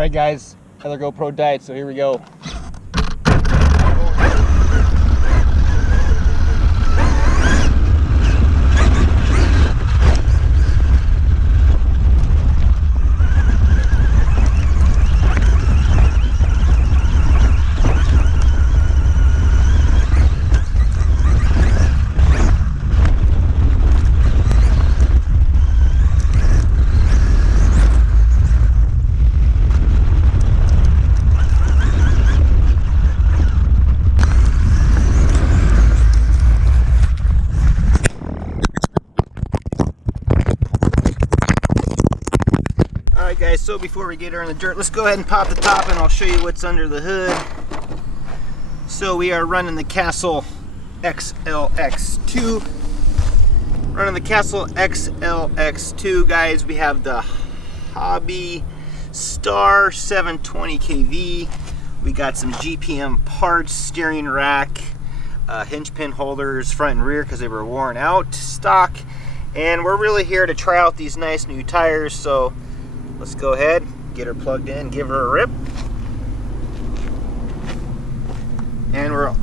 Alright guys, another GoPro died, so here we go. Guys, so before we get her in the dirt, let's go ahead and pop the top and I'll show you what's under the hood. So we are running the Castle XLX2. Running the Castle XLX2, guys. We have the hobbystar 720 kV. We got some GPM parts, steering rack, hinge pin holders, front and rear because they were worn out, stock. And we're really here to try out these nice new tires, so let's go ahead, get her plugged in, give her a rip. And we're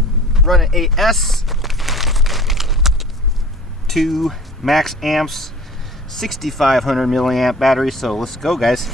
running a S2 MaxAmps 6500 milliamp battery, so let's go guys.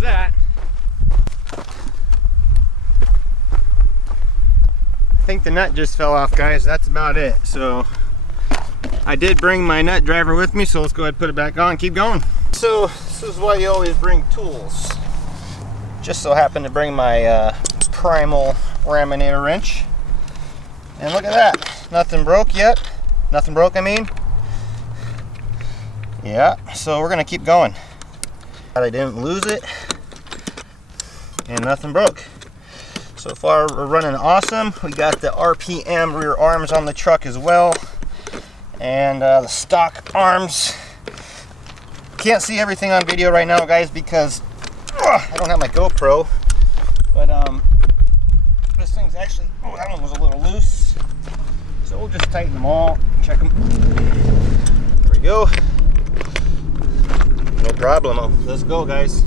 That I think the nut just fell off, guys. That's about it. So I did bring my nut driver with me, so let's go ahead and put it back on and keep going. So this is why you always bring tools. Just so happened to bring my primal laminator wrench, and look at that, nothing broke yet. Nothing broke, I mean. Yeah, so we're gonna keep going. I didn't lose it, and nothing broke. So far we're running awesome. We got the RPM rear arms on the truck as well, and the stock arms. Can't see everything on video right now, guys, because I don't have my GoPro, but this thing's actually, that one was a little loose, so we'll just tighten them all, check them. There we go. No problemo. Let's go, guys.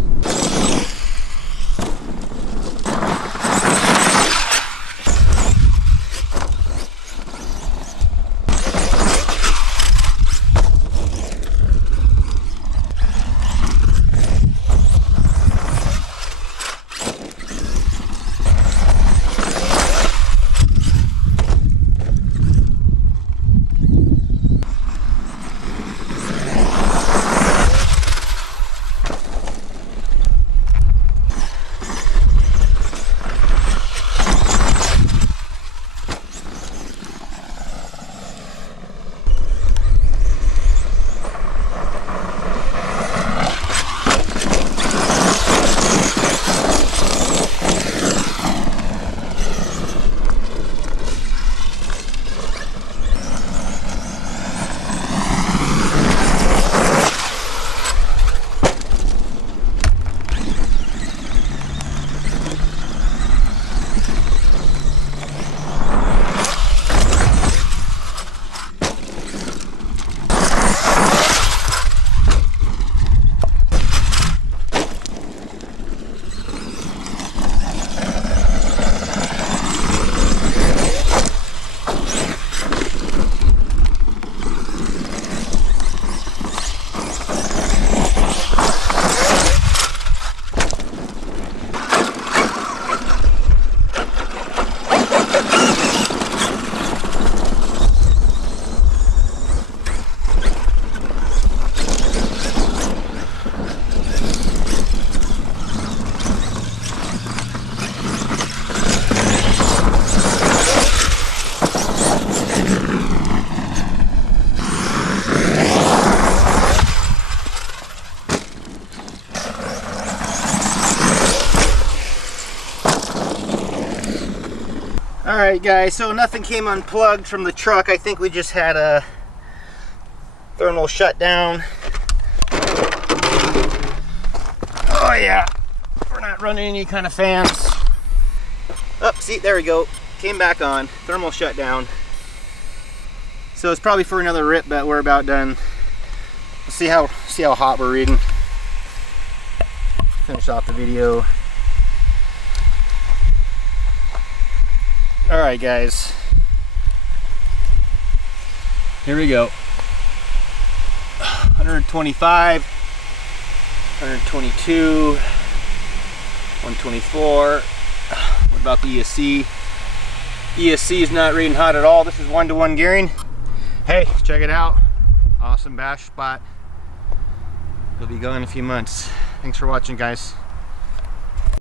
Alright guys, so nothing came unplugged from the truck. I think we just had a thermal shutdown. Oh yeah, we're not running any kind of fans. Oh, see, there we go. Came back on, thermal shutdown. So it's probably for another rip, but we're about done. Let's see how hot we're reading. Finish off the video. Alright guys, here we go. 125, 122, 124. What about the ESC? ESC is not reading hot at all. This is 1-to-1 gearing. Hey, check it out. Awesome bash spot. It'll be going in a few months. Thanks for watching, guys.